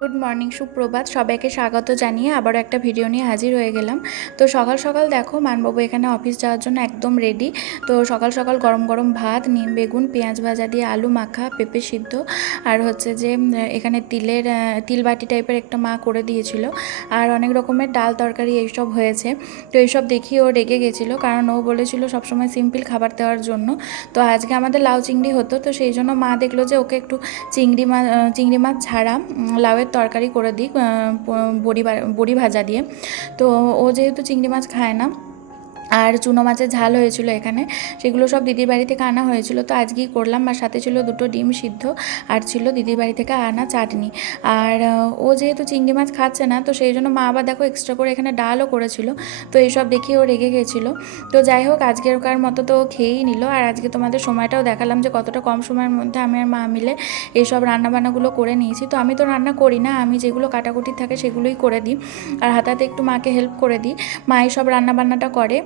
Good morning, সুপ্রভাত। সবাইকে স্বাগত জানিয়ে আবারও একটা ভিডিও নিয়ে হাজির হয়ে গেলাম। তো সকাল সকাল দেখো মানবাবু এখানে অফিস যাওয়ার জন্য একদম রেডি। তো সকাল সকাল গরম গরম ভাত, নিম বেগুন, পেঁয়াজ ভাজা দিয়ে আলু মাখা, পেঁপে সিদ্ধ, আর হচ্ছে যে এখানে তিল বাটি টাইপের একটা মা করে দিয়েছিল, আর অনেক রকমের ডাল তরকারি এইসব হয়েছে। তো এইসব দেখি ও রেগে গেছিলো, কারণ ও বলেছিল সবসময় সিম্পল খাবার দেওয়ার জন্য। তো আজকে আমাদের লাউ চিংড়ি হতো, তো সেই জন্য মা দেখলো যে ওকে একটু চিংড়ি মাছ ছাড়া লাউয়ের তরকারি করে দিই, বড়ি ভাজা দিয়ে। তো ও যেহেতু চিংড়ি মাছ খায় না, আর চুনো মাছের ঝাল হয়েছিল এখানে, সেগুলো সব দিদির বাড়ি থেকে আনা হয়েছিল, তো আজকেই করলাম। আর সাথে ছিল দুটো ডিম সিদ্ধ, আর ছিল দিদির বাড়ি থেকে আনা চাটনি। আর ও যেহেতু চিংড়ি মাছ খাচ্ছে না, তো সেই জন্য মা আবার দেখো এক্সট্রা করে এখানে ডালও করেছিল। তো এইসব দেখে ও রেগে গেছিলো। তো যাই হোক, আজকেরকার মতো তো খেয়েই নিল। আর আজকে তোমাদের সময়টাও দেখালাম যে কতটা কম সময়ের মধ্যে আমি আর মা মিলে এইসব রান্নাবান্নাগুলো করে নিয়েছি। তো আমি তো রান্না করি না, আমি যেগুলো কাটাকুটি থাকে সেগুলোই করে দিই, আর হাতে হাতে একটু মাকে হেল্প করে দিই। মা এই সব রান্নাবান্নাটা করে।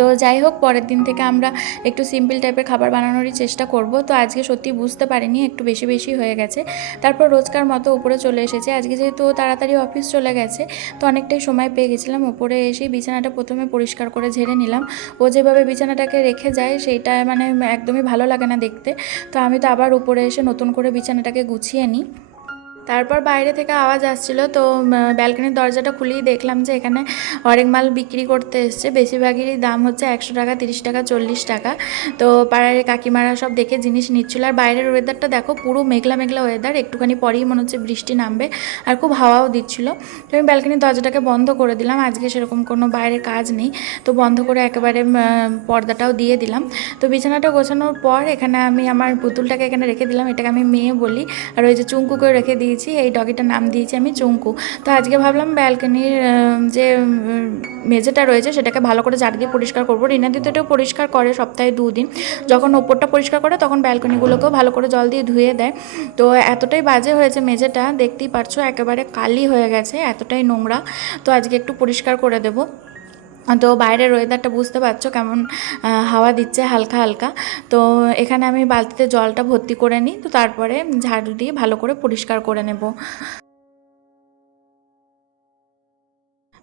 তো যাই হোক, পরের দিন থেকে আমরা একটু সিম্পল টাইপের খাবার বানানোরই চেষ্টা করব। তো আজকে সত্যি বুঝতে পারিনি, একটু বেশি বেশি হয়ে গেছে। তারপর রোজকার মতো উপরে চলে এসেছে। আজকে যেহেতু তাড়াতাড়ি অফিস চলে গেছে, তো অনেকটাই সময় পেয়ে গেছিলাম। উপরে এসেই বিছানাটা প্রথমে পরিষ্কার করে ঝেড়ে নিলাম। ও যেভাবে বিছানাটাকে রেখে যায় সেইটা মানে একদমই ভালো লাগে না দেখতে। তো আমি তো আবার উপরে এসে নতুন করে বিছানাটাকে গুছিয়ে নিই। তারপর বাইরে থেকে আওয়াজ আসছিল, তো ব্যালকনির দরজাটা খুলেই দেখলাম যে এখানে অনেক মাল বিক্রি করতে এসছে। বেশিরভাগেরই দাম হচ্ছে 100 টাকা, 30 টাকা, 40 টাকা। তো পাড়ার কাকিমারা সব দেখে জিনিস নিচ্ছিল। আর বাইরের ওয়েদারটা দেখো, পুরো মেঘলা মেঘলা ওয়েদার, একটুখানি পরেই মনে হচ্ছে বৃষ্টি নামবে, আর খুব হাওয়াও দিচ্ছিল। তো আমি ব্যালকনির দরজাটাকে বন্ধ করে দিলাম, আজকে সেরকম কোনো বাইরের কাজ নেই, তো বন্ধ করে একেবারে পর্দাটাও দিয়ে দিলাম। তো বিছানাটা গোছানোর পর এখানে আমি আমার পুতুলটাকে এখানে রেখে দিলাম, এটাকে আমি মেয়ে বলি। আর ওই যে চুঙ্কুকে রেখে দিয়েছি, এই ডগিটার নাম দিয়েছি আমি চুঙ্কু। তো আজকে ভাবলাম ব্যালকনির যে মেঝেটা রয়েছে সেটাকে ভালো করে ঝাড় দিয়ে পরিষ্কার করবো। রিনাদি তো এটাও পরিষ্কার করে সপ্তাহে 2 দিন, যখন ওপরটা পরিষ্কার করে তখন ব্যালকনিগুলোকেও ভালো করে জল দিয়ে ধুয়ে দেয়। তো এতটাই বাজে হয়েছে মেঝেটা, দেখতেই পারছো একেবারে কালি হয়ে গেছে, এতটাই নোংরা। তো আজকে একটু পরিষ্কার করে দেবো। তো বাইরের ওয়েদারটা বুঝতে পারছো কেমন হাওয়া দিচ্ছে হালকা হালকা। তো এখানে আমি বালতিতে জলটা ভর্তি করে নিই, তো তারপরে ঝাড়ু দিয়ে ভালো করে পরিষ্কার করে নেব।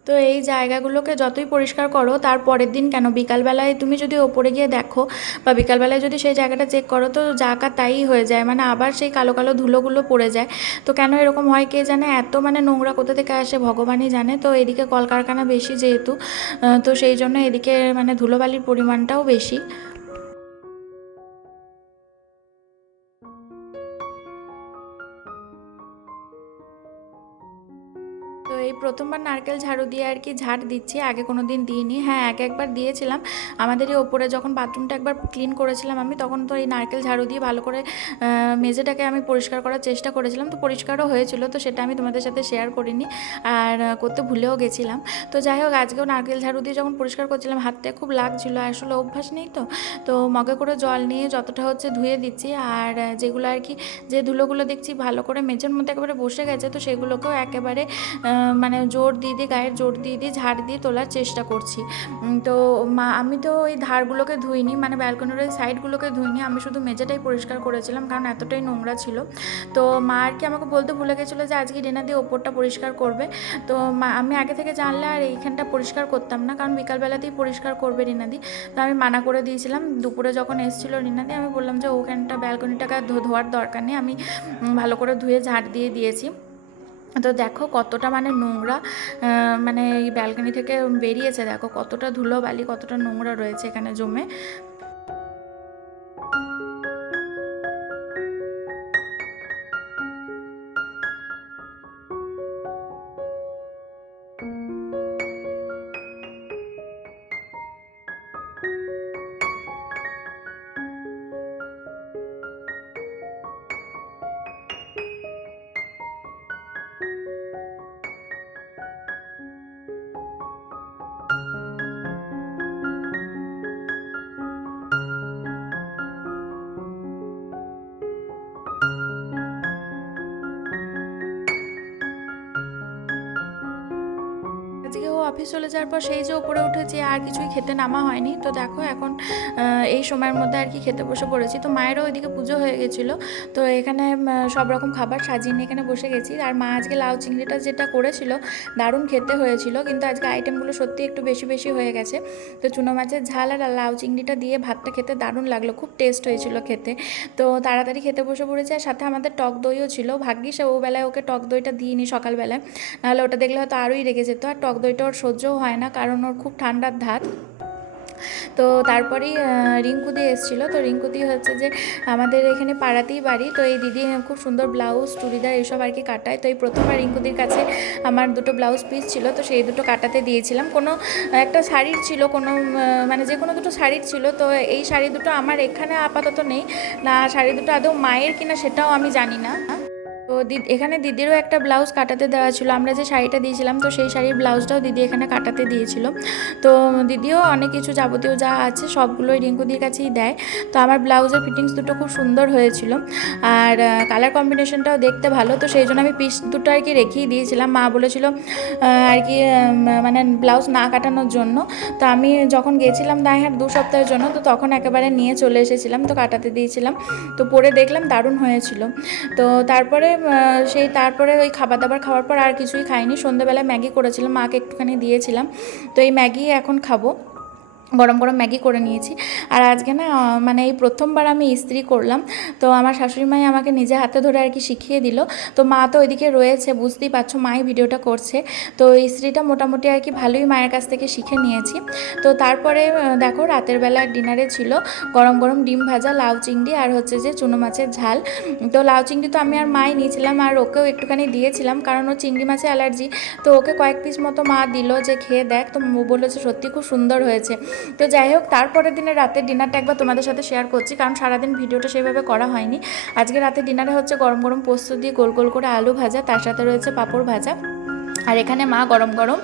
তো এই জায়গাগুলোকে যতই পরিষ্কার করো, তার পরের দিন কেন বিকালবেলায় তুমি যদি ওপরে গিয়ে দেখো, বা বিকালবেলায় যদি সেই জায়গাটা চেক করো, তো যা কা তাই হয়ে যায়, মানে আবার সেই কালো কালো ধুলোগুলো পড়ে যায়। তো কেন এরকম হয় কে জানে, এত মানে নোংরা কোথা থেকে আসে ভগবানই জানে। তো এদিকে কলকারখানা বেশি যেহেতু, তো সেই জন্য এদিকে মানে ধুলোবালির পরিমাণটাও বেশি। তো এই প্রথমবার নারকেল ঝাড়ু দিয়ে আর কি ঝাড় দিচ্ছি, আগে কোনো দিন দিইনি। হ্যাঁ, একবার দিয়েছিলাম, আমাদেরই ওপরে যখন বাথরুমটা একবার ক্লিন করেছিলাম আমি, তখন তো এই নারকেল ঝাড়ু দিয়ে ভালো করে মেঝেটাকে আমি পরিষ্কার করার চেষ্টা করেছিলাম। তো পরিষ্কারও হয়েছিল, তো সেটা আমি তোমাদের সাথে শেয়ার করিনি, আর করতে ভুলেও গেছিলাম। তো যাই হোক, আজকেও নারকেল ঝাড়ু দিয়ে যখন পরিষ্কার করছিলাম, হাতটা খুব লাগছিল, আসলে অভ্যাস নেই তো। তো মগে করে জল নিয়ে যতটা হচ্ছে ধুয়ে দিচ্ছি, আর যেগুলো আর কি, যে ধুলোগুলো দেখছি ভালো করে মেঝের মধ্যে একেবারে বসে গেছে, তো সেগুলোকেও একেবারে মানে জোর দিয়ে দিয়ে গায়ের জোর দিয়ে দিয়ে ঝাড় দিয়ে তোলার চেষ্টা করছি। তো আমি তো ওই ধারগুলোকে ধুইনি, মানে ব্যালকনির ওই সাইডগুলোকে ধুইনি, আমি শুধু মেঝেটাই পরিষ্কার করেছিলাম, কারণ এতটাই নোংরা ছিল। তো মা আর কি আমাকে বলতে ভুলে গেছিলো যে আজকে রিনা দিয়ে ওপরটা পরিষ্কার করবে। তো আমি আগে থেকে জানলে আর এইখানটা পরিষ্কার করতাম না, কারণ বিকালবেলাতেই পরিষ্কার করবে রিনাদি। তো আমি মানা করে দিয়েছিলাম, দুপুরে যখন এসেছিলো রিনাদি, আমি বললাম যে ওখানটা ব্যালকনিটাকে ধোয়ার দরকার নেই, আমি ভালো করে ধুয়ে ঝাড় দিয়ে দিয়েছি। তো দেখো কতটা মানে নোংরা, মানে এই ব্যালকনি থেকে বেরিয়েছে, দেখো কতটা ধুলোবালি, কতটা নোংরা রয়েছে এখানে জমে। অফিস চলে যাওয়ার পর সেই যে উপরে উঠেছি, আর কিছুই খেতে নামা হয়নি। তো দেখো এখন এই সময়ের মধ্যে আর কি খেতে বসে পড়েছি। তো মায়েরও ওইদিকে পুজো হয়ে গেছিলো, তো এখানে সব রকম খাবার সাজিয়ে নিয়ে এখানে বসে গেছি। আর মা আজকে লাউ চিংড়িটা যেটা করেছিল দারুণ খেতে হয়েছিল, কিন্তু আজকে আইটেমগুলো সত্যি একটু বেশি বেশি হয়ে গেছে। তো চুনো মাছের ঝাল আর লাউ চিংড়িটা দিয়ে ভাতটা খেতে দারুণ লাগলো, খুব টেস্ট হয়েছিল খেতে। তো তাড়াতাড়ি খেতে বসে পড়েছে। আর সাথে আমাদের টক দইও ছিল, ভাগ্যিস ও বেলায় ওকে টক দইটা দিইনি সকালবেলায়, নাহলে ওটা দেখলে হয়তো আরোই রেগে যেত। আর টক দইটা ওর সহ্যও হয় না, কারণ ওর খুব ঠান্ডার ধাত। তো তারপরেই রিঙ্কুদি এসেছিলো। তো রিঙ্কুদি হচ্ছে যে আমাদের এখানে পাড়াতেই বাড়ি। তো এই দিদি খুব সুন্দর ব্লাউজ চুড়িদার এইসব আর কি কাটায়। তো এই প্রথমবার রিঙ্কুদির কাছে আমার দুটো ব্লাউজ পিস ছিল, তো সেই দুটো কাটাতে দিয়েছিলাম। কোনো একটা শাড়ির ছিল, কোনো মানে যে কোনো দুটো শাড়ির ছিল। তো এই শাড়ি দুটো আমার এখানে আপাতত নেই, না শাড়ি দুটো আদৌ মায়ের কিনা সেটাও আমি জানি না। তো এখানে দিদিরও একটা ব্লাউজ কাটাতে দেওয়া ছিল, আমরা যে শাড়িটা দিয়েছিলাম তো সেই শাড়ির ব্লাউজটাও দিদি এখানে কাটাতে দিয়েছিল। তো দিদিও অনেক কিছু যাবতীয় যা আছে সবগুলোই রিঙ্কুদির কাছেই দেয়। তো আমার ব্লাউজের ফিটিংস দুটো খুব সুন্দর হয়েছিল, আর কালার কম্বিনেশনটাও দেখতে ভালো। তো সেই জন্য আমি পিস দুটো আর কি রেখেই দিয়েছিলাম। মা বলেছিল আর কি মানে ব্লাউজ না কাটানোর জন্য। তো আমি যখন গেছিলাম দাঁড়িয়ে 2 সপ্তাহের জন্য, তো তখন একেবারে নিয়ে চলে এসেছিলাম, তো কাটাতে দিয়েছিলাম। তো পরে দেখলাম দারুণ হয়েছিল। তো তারপরে ওই খাবার দাবার খাওয়ার পর আর কিছুই খাইনি। সন্ধ্যেবেলায় ম্যাগি করেছিলাম, মাকে একটুখানি দিয়েছিলাম। তো এই ম্যাগি এখন খাবো, গরম গরম ম্যাগি করে নিয়েছি। আর আজকে না মানে এই প্রথমবার আমি ইস্ত্রি করলাম। তো আমার শাশুড়ি মাই আমাকে নিজে হাতে ধরে আর কি শিখিয়ে দিল। তো মা তো ওইদিকে রয়েছে, বুঝতেই পারছো মাই ভিডিওটা করছে। তো ইস্ত্রিটা মোটামুটি আর কি ভালোই মায়ের কাছ থেকে শিখে নিয়েছি। তো তারপরে দেখো রাতের বেলা ডিনারে ছিল গরম গরম ডিম ভাজা, লাউ চিংড়ি, আর হচ্ছে যে চুনো মাছের ঝাল। তো লাউ চিংড়ি তো আমি আর মাই নিয়েছিলাম, আর ওকেও একটুখানি দিয়েছিলাম, কারণ ও চিংড়ি মাছে অ্যালার্জি। তো ওকে কয়েক পিস মতো মা দিল যে খেয়ে দেখ। তো ও বললো যে সত্যি খুব সুন্দর হয়েছে। তো যাই হোক, তারপরের দিনে রাতের ডিনারটা একবার তোমাদের সাথে শেয়ার করছি, কারণ সারাদিন ভিডিওটা সেইভাবে করা হয়নি। আজকে রাতের ডিনারে হচ্ছে গরম গরম পোস্ত দিয়ে গোল গোল করে আলু ভাজা, তার সাথে রয়েছে পাঁপড় ভাজা। আর এখানে মা গরম গরম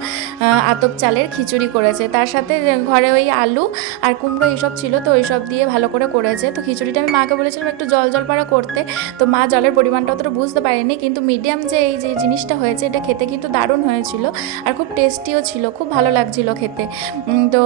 আতপ চালের খিচুড়ি করেছে, তার সাথে ঘরে ওই আলু আর কুমড়ো এইসব ছিল, তো ওইসব দিয়ে ভালো করে করেছে। তো খিচুড়িটা আমি মাকে বলেছিলাম একটু জল জল পাড়া করতে, তো মা জলের পরিমাণটা অতটা বুঝতে পারেনি, কিন্তু মিডিয়াম যে এই যে জিনিসটা হয়েছে এটা খেতে কিন্তু দারুণ হয়েছিল, আর খুব টেস্টিও ছিল, খুব ভালো লাগছিল খেতে। তো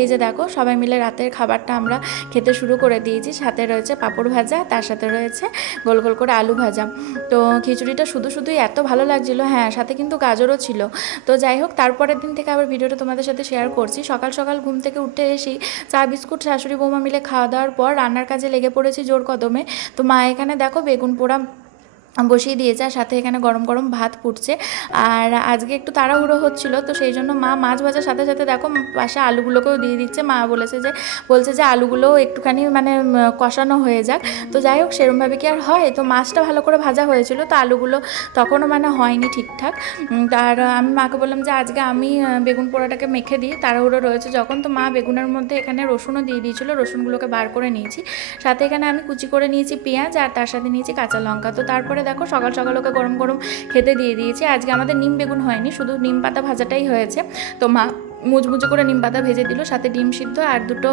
এই যে দেখো সবাই মিলে রাতের খাবারটা আমরা খেতে শুরু করে দিয়েছি। সাথে রয়েছে পাঁপড় ভাজা, তার সাথে রয়েছে গোল গোল করে আলু ভাজা। তো খিচুড়িটা শুধুই এত ভালো লাগছিলো, হ্যাঁ সাথে কিন্তু গাজরও ছিল। তো যাই হোক, তারপরের দিন থেকে আবার ভিডিওটা তোমাদের সাথে শেয়ার করছি। সকাল সকাল ঘুম থেকে উঠে এসেই চা বিস্কুট শাশুড়ি বৌমা মিলে খাওয়া দাওয়ার পর রান্নার কাজে লেগে পড়েছি জোর কদমে। তো মা এখানে দেখো বেগুন পোড়া বসিয়ে দিয়েছে, আর সাথে এখানে গরম গরম ভাত ফুটছে। আর আজকে একটু তাড়াহুড়ো হচ্ছিল, তো সেই জন্য মা মাছ ভাজার সাথে সাথে দেখো পাশে আলুগুলোকেও দিয়ে দিচ্ছে। মা বলছে যে আলুগুলোও একটুখানি মানে কষানো হয়ে যাক। তো যাই হোক, সেরমভাবে কি আর হয়, তো মাছটা ভালো করে ভাজা হয়েছিল, তো আলুগুলো তখনও মানে হয়নি ঠিকঠাক। আর আমি মাকে বললাম যে আজকে আমি বেগুন পোড়াটাকে মেখে দিই, তাড়াহুড়ো রয়েছে যখন। তো মা বেগুনের মধ্যে এখানে রসুনও দিয়ে দিয়েছিল, রসুনগুলোকে বার করে নিয়েছি। সাথে এখানে আমি কুচি করে নিয়েছি পেঁয়াজ, আর তার সাথে নিয়েছি কাঁচা লঙ্কা। তো তারপরে দেখো সকাল সকাল ওকে গরম গরম খেতে দিয়ে দিয়েছি। আজকে আমাদের নিম বেগুন হয়নি, শুধু নিম পাতা ভাজাটাই হয়েছে। তো মা মুচমুচে করে নিম পাতা ভেজে দিল, সাথে ডিম সিদ্ধ আর দুটো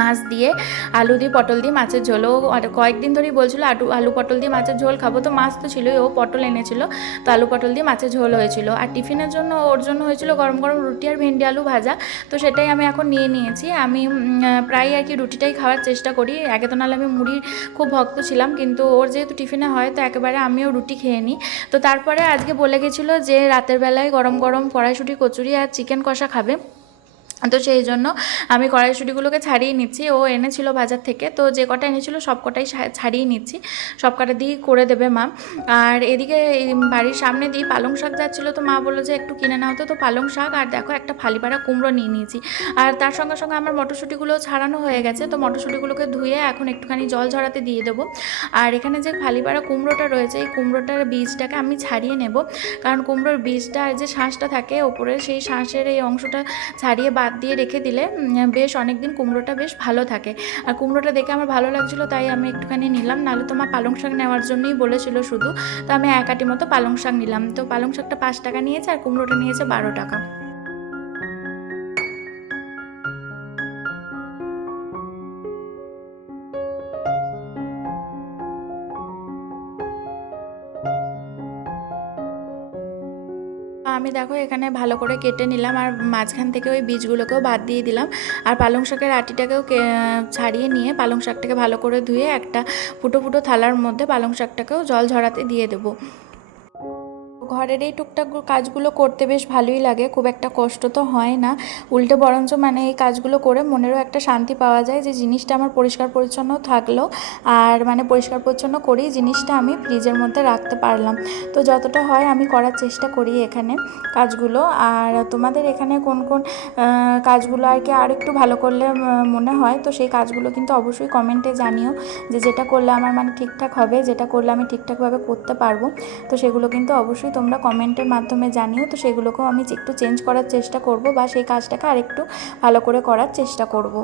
মাছ দিয়ে, আলু দিয়ে পটল দিয়ে মাছের ঝোলও। আর কয়েকদিন ধরেই বলছিল আলু পটল দিয়ে মাছের ঝোল খাবো, তো মাছ তো ছিলই, ও পটল এনেছিল, তো আলু পটল দিয়ে মাছের ঝোল হয়েছিল। আর টিফিনের জন্য ওর জন্য হয়েছিল গরম গরম রুটি আর ভেন্ডি আলু ভাজা। তো সেটাই আমি এখন নিয়ে নিয়েছি। আমি প্রায় আর কি রুটিটাই খাওয়ার চেষ্টা করি, আগে তো নাহলে আমি মুড়ির খুব ভক্ত ছিলাম, কিন্তু ওর যেহেতু টিফিনে হয় তো একেবারে আমিও রুটি খেয়ে নিই। তো তারপরে আজকে বলে গেছিলো যে রাতের বেলায় গরম গরম কড়াইশুঁটি কচুরি আর চিকেন কষা খাবে। তো সেই জন্য আমি কড়াইশুঁটিগুলোকে ছাড়িয়ে নিচ্ছি, ও এনেছিল বাজার থেকে, তো যে কটা এনেছিল সব কটাই ছাড়িয়ে নিচ্ছি, সব কটা দিয়েই করে দেবে মা। আর এদিকে বাড়ির সামনে দিয়ে পালং শাক যাচ্ছিলো, তো মা বললো যে একটু কিনে নাও। তো পালং শাক আর দেখো একটা ফালিপাড়া কুমড়ো নিয়ে নিয়েছি। আর তার সঙ্গে সঙ্গে আমার মটরশুঁটিগুলোও ছাড়ানো হয়ে গেছে, তো মটরশুঁটিগুলোকে ধুয়ে এখন একটুখানি জল ঝরাতে দিয়ে দেবো। আর এখানে যে ফালিপাড়া কুমড়োটা রয়েছে, এই কুমড়োটার বীজটাকে আমি ছাড়িয়ে নেব, কারণ কুমড়োর বীজটা আর যে শাঁসটা থাকে ওপরে, সেই শাঁসের এই অংশটা ছাড়িয়ে বাদ দিয়ে রেখে দিলে বেশ অনেক দিন কুমড়োটা বেশ ভালো থাকে। আর কুমড়োটা দেখে আমার ভালো লাগছিলো, তাই আমি একটুখানি নিলাম, নাহলে তো মা পালং শাক নেওয়ার জন্যই বলেছিল শুধু। তো আমি 1 আঁটি মতো পালং শাক নিলাম। তো পালং শাকটা 5 টাকা নিয়েছে, আর কুমড়োটা নিয়েছে 12 টাকা। আমি দেখো এখানে ভালো করে কেটে নিলাম, আর মাঝখান থেকে ওই বীজগুলোকেও বাদ দিয়ে দিলাম। আর পালং শাকের আটিটাকেও ছাড়িয়ে নিয়ে পালং শাকটাকে ভালো করে ধুয়ে একটা ফুটো ফুটো থালার মধ্যে পালং শাকটাকেও জল ঝরাতে দিয়ে দেবো। ঘরের এই টুকটাক কাজগুলো করতে বেশ ভালোই লাগে, খুব একটা কষ্ট তো হয় না, উল্টে বরঞ্চ মানে এই কাজগুলো করে মনেরও একটা শান্তি পাওয়া যায় যে জিনিসটা আমার পরিষ্কার পরিচ্ছন্ন থাকলো, আর মানে পরিষ্কার পরিচ্ছন্ন করেই জিনিসটা আমি ফ্রিজের মধ্যে রাখতে পারলাম। তো যতটা হয় আমি করার চেষ্টা করি এখানে কাজগুলো। আর তোমাদের এখানে কোন কোন কাজগুলো আর কি আর একটু ভালো করলে মনে হয়, তো সেই কাজগুলো কিন্তু অবশ্যই কমেন্টে জানিও যে যেটা করলে আমার মানে ঠিকঠাক হবে, যেটা করলে আমি ঠিকঠাকভাবে করতে পারবো। তো সেগুলো কিন্তু অবশ্যই তোমরা কমেন্টের মাধ্যমে জানিও, তো সেগুলোকেও আমি একটু চেঞ্জ করার চেষ্টা করব বা সেই কাজটাকে আরেকটু ভালো করে করার চেষ্টা করব।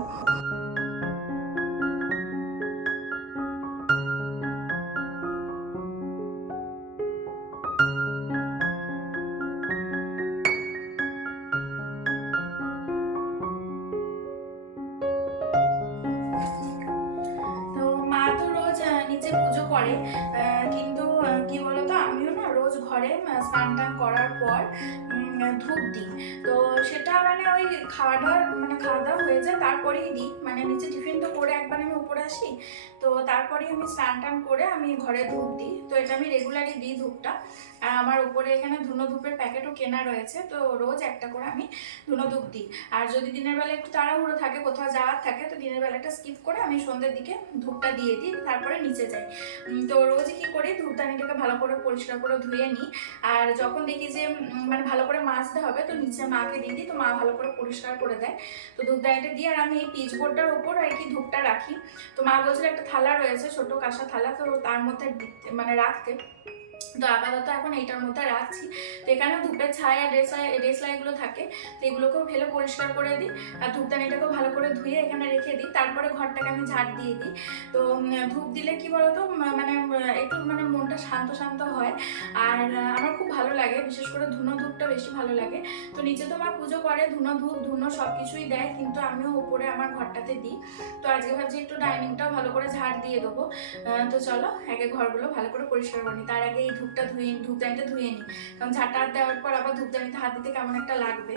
তো মা তো রোজ নিচে পুজো করে, কিন্তু কি বলতো আমিও না রোজ ঘরে স্নান টান করার পর ধূপ দিই। তো সেটা মানে ওই খাওয়া দাওয়া হয়ে যায় তারপরেই দিই, মানে নিচে টিফিন তো করে একবার আমি উপরে আসি, তো তারপরেই আমি স্নান টান করে আমি ঘরে ধূপ দিই। তো এটা আমি রেগুলারই দিই ধূপটা। আর আমার উপরে এখানে ধুনো ধূপের প্যাকেটও কেনা রয়েছে, তো রোজ একটা করে আমি ধুনো ধূপ দিই। আর যদি দিনের বেলা একটু তাড়াহুড়ো থাকে, কোথাও যাওয়ার থাকে, তো দিনের বেলাটা স্কিপ করে আমি সন্ধ্যের দিকে ধূপটা দিয়ে দিই, তারপরে নিচে যাই। তো রোজ কি করি, ধূপদানিটাকে ভালো করে পরিষ্কার করে ধুয়ে নিই। আর যখন দেখি যে মানে ভালো করে মাজতে হবে, তো নিচে মাকে দিয়ে দিই, তো মা ভালো করে পরিষ্কার করে দেয়। তো ধূপদানিটা দিয়ে আর আমি এই পিচবোর্ডটার ওপর আর কি ধূপটা রাখি। তো মা বলছিল একটা থালা রয়েছে, ছোট কাঁসা থালা, তো তার মধ্যে মানে রাখতে, তো আপাতত এখন এইটার মধ্যে রাখছি। তো এখানেও ধূপের ছায়া ডেসলাইগুলো থাকে, তো এগুলোকেও ফেলে পরিষ্কার করে দিই। আর ধূপদানিটাকেও ভালো করে ধুয়ে এখানে রেখে দিই, তারপরে ঘরটাকে আমি ঝাড় দিয়ে দিই। তো ধূপ দিলে কি বলতো মানে একটু মানে মনটা শান্ত শান্ত হয়। আর আমার খুব ভালো লাগে, বিশেষ করে ধুনো ধূপটা বেশি ভালো লাগে। তো নিচে তো মা পুজো করে, ধুনো ধূপ ধুনো সব কিছুই দেয়, কিন্তু আমিও উপরে আমার ঘরটাতে দিই। তো আজকে ভাবছি একটু ডাইনিংটাও ভালো করে ঝাড় দিয়ে দেবো। তো চলো আগে ঘরগুলো ভালো করে পরিষ্কার করে নিই, তার আগে এই ধূপদানিটা ধুয়ে নিই, কারণ ঝাঁটা দেওয়ার পর আবার ধূপদানিতে হাত দিতে কেমন একটা লাগবে।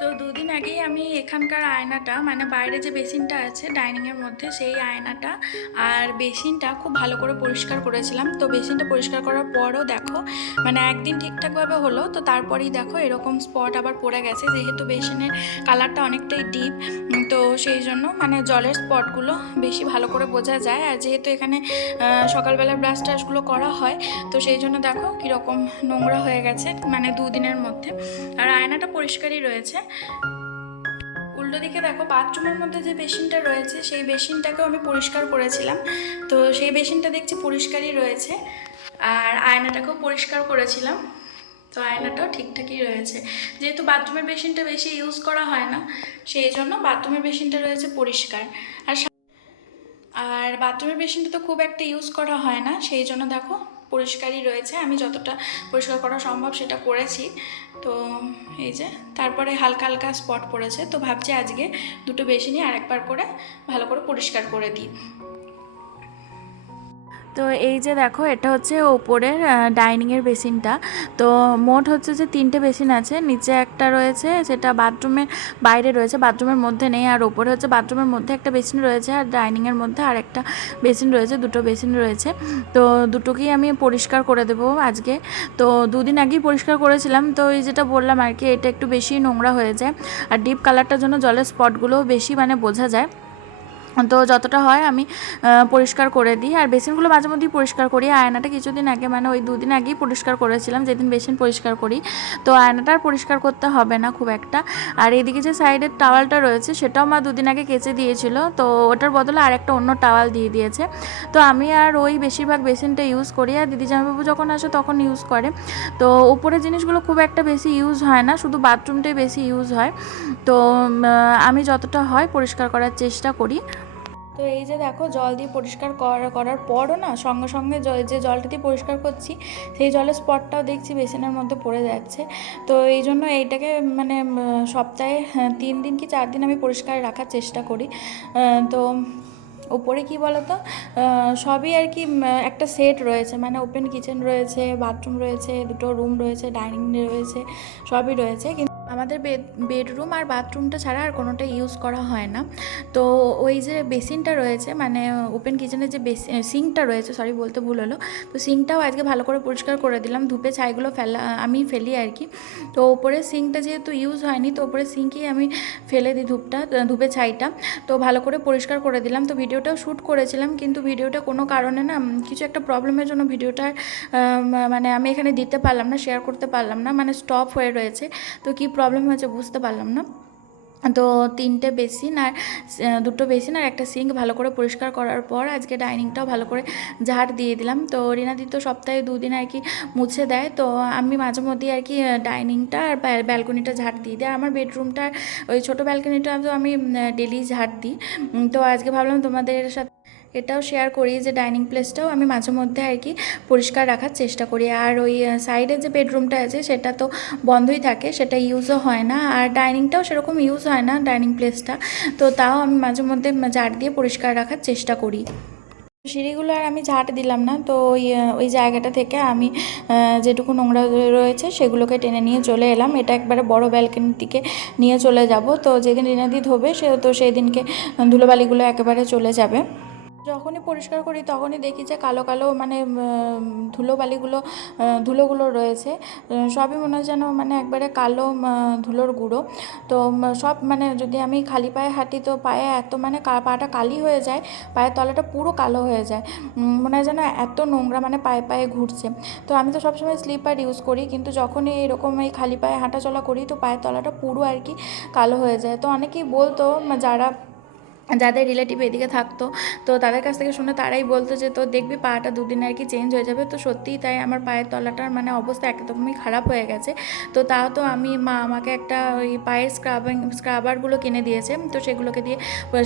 তো দুদিন আগেই আমি এখানকার আয়নাটা মানে বাইরে যে বেসিনটা আছে ডাইনিংয়ের মধ্যে, সেই আয়নাটা আর বেসিনটা খুব ভালো করে পরিষ্কার করেছিলাম। তো বেসিনটা পরিষ্কার করার পরও দেখো মানে একদিন ঠিকঠাকভাবে হলো, তো তারপরেই দেখো এরকম স্পট আবার পড়ে গেছে, যেহেতু বেসিনের কালারটা অনেকটাই ডিপ, তো সেই জন্য মানে জলের স্পটগুলো বেশি ভালো করে বোঝা যায়। আর যেহেতু এখানে সকালবেলা ব্রাশ টাশগুলো করা হয়, তো সেই জন্য দেখো কীরকম নোংরা হয়ে গেছে মানে দুদিনের মধ্যে। আর আয়নাটা পরিষ্কারই রয়েছে। উল্টো দিকে দেখো বাথরুমের মধ্যে যে বেসিনটা রয়েছে, সেই বেসিনটাকেও আমি পরিষ্কার করেছিলাম, তো সেই বেসিনটা দেখছি পরিষ্কারই রয়েছে। আর আয়নাটাকেও পরিষ্কার করেছিলাম, তো আয়নাটাও ঠিকঠাকই রয়েছে। যেহেতু বাথরুমের বেসিনটা বেশি ইউজ করা হয় না, সেই জন্য বাথরুমের বেসিনটা রয়েছে পরিষ্কার। আর বাথরুমের বেসিনটা তো খুব একটা ইউজ করা হয় না, সেই জন্য দেখো পরিষ্কারই রয়েছে। আমি যতটা পরিষ্কার করা সম্ভব সেটা করেছি। তো এই যে তারপরে হালকা হালকা স্পট পড়েছে, তো ভাবছি আজকে দুটো বেসিনই আরেকবার করে ভালো করে পরিষ্কার করে দিই। তো এই যে দেখো এটা হচ্ছে ওপরের ডাইনিংয়ের বেসিনটা। তো মোট হচ্ছে যে 3টে বেসিন আছে, নিচে একটা রয়েছে সেটা বাথরুমের বাইরে রয়েছে, বাথরুমের মধ্যে নেই। আর ওপরে হচ্ছে বাথরুমের মধ্যে একটা বেসিন রয়েছে, আর ডাইনিংয়ের মধ্যে আর একটা বেসিন রয়েছে, দুটো বেসিন রয়েছে। তো দুটোকেই আমি পরিষ্কার করে দেবো আজকে। তো দুদিন আগেই পরিষ্কার করেছিলাম, তো এই যেটা বললাম আর কি, এটা একটু বেশি নোংরা হয়ে যায়। আর ডিপ কালারটার জন্য জলের স্পটগুলোও বেশি মানে বোঝা যায়। তো যতটা হয় আমি পরিষ্কার করে দিই। আর বেসিনগুলো মাঝে মধ্যেই পরিষ্কার করি। আয়নাটা কিছুদিন আগে মানে ওই 2 দিন আগেই পরিষ্কার করেছিলাম, যেদিন বেসিন পরিষ্কার করি। তো আয়নাটা আর পরিষ্কার করতে হবে না খুব একটা। আর এদিকে যে সাইডের টাওয়ালটা রয়েছে সেটাও মা 2 দিন আগে কেচে দিয়েছিল, তো ওটার বদলে আর একটা অন্য টাওয়াল দিয়ে দিয়েছে। তো আমি আর ওই বেশিরভাগ বেসিনটা ইউজ করি, আর দিদি জামাইবাবু যখন আসে তখন ইউজ করে। তো উপরের জিনিসগুলো খুব একটা বেশি ইউজ হয় না, শুধু বাথরুমটাই বেশি ইউজ হয়। তো আমি যতটা হয় পরিষ্কার করার চেষ্টা করি। তো এই যে দেখো, জল দিয়ে পরিষ্কার করার পরও না সঙ্গে সঙ্গে যে জলটা দিয়ে পরিষ্কার করছি সেই জলের স্পটটাও দেখছি বেসিনের মধ্যে পড়ে যাচ্ছে। তো এই জন্য এইটাকে মানে সপ্তাহে 3 দিন কি 4 দিন আমি পরিষ্কার রাখার চেষ্টা করি। তো ওপরে কি বলতো, সবই আর কি একটা সেট রয়েছে, মানে ওপেন কিচেন রয়েছে, বাথরুম রয়েছে, দুটো রুম রয়েছে, ডাইনিং রয়েছে, সবই রয়েছে। আমাদের বেডরুম আর বাথরুমটা ছাড়া আর কোনোটা ইউজ করা হয় না। তো ওই যে বেসিনটা রয়েছে, মানে ওপেন কিচেনের যে সিঙ্কটা রয়েছে, সরি বলতে ভুল হলো, তো সিঙ্কটাও আজকে ভালো করে পরিষ্কার করে দিলাম। ধূপে ছাইগুলো আমি ফেলি আর কি। তো ওপরে সিঙ্কটা যেহেতু ইউজ হয়নি, তো ওপরে সিঙ্কেই আমি ফেলে দিই ধূপে ছাইটা। তো ভালো করে পরিষ্কার করে দিলাম। তো ভিডিওটাও শ্যুট করেছিলাম, কিন্তু ভিডিওটা কোনো কারণে না কিছু একটা প্রবলেমের জন্য ভিডিওটার মানে আমি এখানে দিতে পারলাম না, শেয়ার করতে পারলাম না, মানে স্টপ হয়ে রয়েছে। তো কি প্রবলেম হয়েছে বুঝতে পারলাম না। তো 3টে বেসিন আর 2টো বেসিন আর একটা সিঙ্ক ভালো করে পরিষ্কার করার পর আজকে ডাইনিংটাও ভালো করে ঝাড় দিয়ে দিলাম। তো রিনাদি তো সপ্তাহে 2 দিন আর কি মুছে দেয়, তো আমি মাঝে মধ্যেই আর কি ডাইনিংটা আর ব্যালকনিটা ঝাড় দিয়ে দিই। আর আমার বেডরুমটার ওই ছোটো ব্যালকনিটা তো আমি ডেলি ঝাড় দিই। তো আজকে ভাবলাম তোমাদের সাথে এটাও শেয়ার করি যে ডাইনিং প্লেসটাও আমি মাঝে মধ্যে আর কি পরিষ্কার রাখার চেষ্টা করি। আর ওই সাইডের যে বেডরুমটা আছে সেটা তো বন্ধই থাকে, সেটা ইউজও হয় না। আর ডাইনিংটাও সেরকম ইউজ হয় না, ডাইনিং প্লেসটা। তো তাও আমি মাঝে মধ্যে ঝাড় দিয়ে পরিষ্কার রাখার চেষ্টা করি। সিঁড়িগুলো আর আমি ঝাঁট দিলাম না, তো ওই জায়গাটা থেকে আমি যেটুকু নোংরা রয়েছে সেগুলোকে টেনে নিয়ে চলে এলাম। এটা একবারে বড় ব্যালকনির দিকে নিয়ে চলে যাব। তো যেদিন রিনাদি ধোবে সেই দিনকে ধুলোবালিগুলো একেবারে চলে যাবে। যখনই পরিষ্কার করি তখনই দেখি যে কালো কালো মানে ধুলোগুলো রয়েছে, সবই মনে হয় যেন মানে একবারে কালো ধুলোর গুঁড়ো। তো সব মানে যদি আমি খালি পায়ে হাঁটি তো পায়ে এত মানে পাটা কালি হয়ে যায়, পায়ের তলাটা পুরো কালো হয়ে যায়, মনে হয় যেন এত নোংরা মানে পায়ে পায়ে ঘুরছে। তো আমি তো সবসময় স্লিপার ইউজ করি, কিন্তু যখনই এরকম এই খালি পায়ে হাঁটাচলা করি তো পায়ের তলাটা পুরো আর কি কালো হয়ে যায়। তো অনেকেই বলতো, যাদের রিলেটিভ এদিকে থাকতো, তো তাদের কাছ থেকে শুনে তারাই বলতো যে তো দেখবি পাটা 2 দিনে আর কি চেঞ্জ হয়ে যাবে। তো সত্যিই তাই, আমার পায়ের তলাটার মানে অবস্থা একদমই খারাপ হয়ে গেছে। তো তাও তো মা আমাকে একটা ওই পায়ের স্ক্রাবারগুলো কিনে দিয়েছে, তো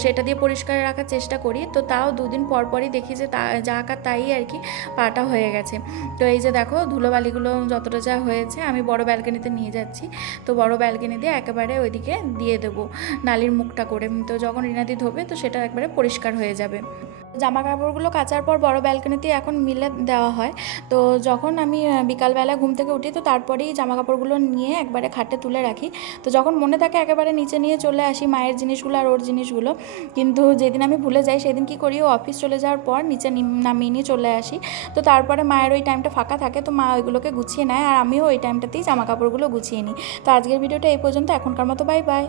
সেটা দিয়ে পরিষ্কার রাখার চেষ্টা করি। তো তাও 2 দিন পর পরই দেখি যে যা আকার তাই আর কি পাটা হয়ে গেছে। তো এই যে দেখো, ধুলোবালিগুলো যতটা যা হয়েছে আমি বড় ব্যালকনিতে নিয়ে যাচ্ছি। তো বড় ব্যালকনি দিয়ে একেবারে ওইদিকে দিয়ে দেবো নালির মুখটা করে। তো যখন রিনাদি ধোবে তো সেটা একবারে পরিষ্কার হয়ে যাবে। জামা কাপড়গুলো কাচার পর বড় ব্যালকনিতে এখন মিলে দেওয়া হয়। তো যখন আমি বিকালবেলা ঘুম থেকে উঠি তো তারপরেই জামা কাপড়গুলো নিয়ে একবারে খাটে তুলে রাখি। তো যখন মনে থাকে একেবারে নিচে নিয়ে চলে আসি মায়ের জিনিসগুলো আর ওর জিনিসগুলো। কিন্তু যেদিন আমি ভুলে যাই সেদিন কি করি, ও অফিস চলে যাওয়ার পর নিচে নামিয়ে নিয়ে চলে আসি। তো তারপরে মায়ের ওই টাইমটা ফাঁকা থাকে, তো মা ওইগুলোকে গুছিয়ে নেয় আর আমিও ওই টাইমটাতেই জামা কাপড়গুলো গুছিয়ে নিই। তো আজকের ভিডিওটা এই পর্যন্ত, এখনকার মতো বাই বাই।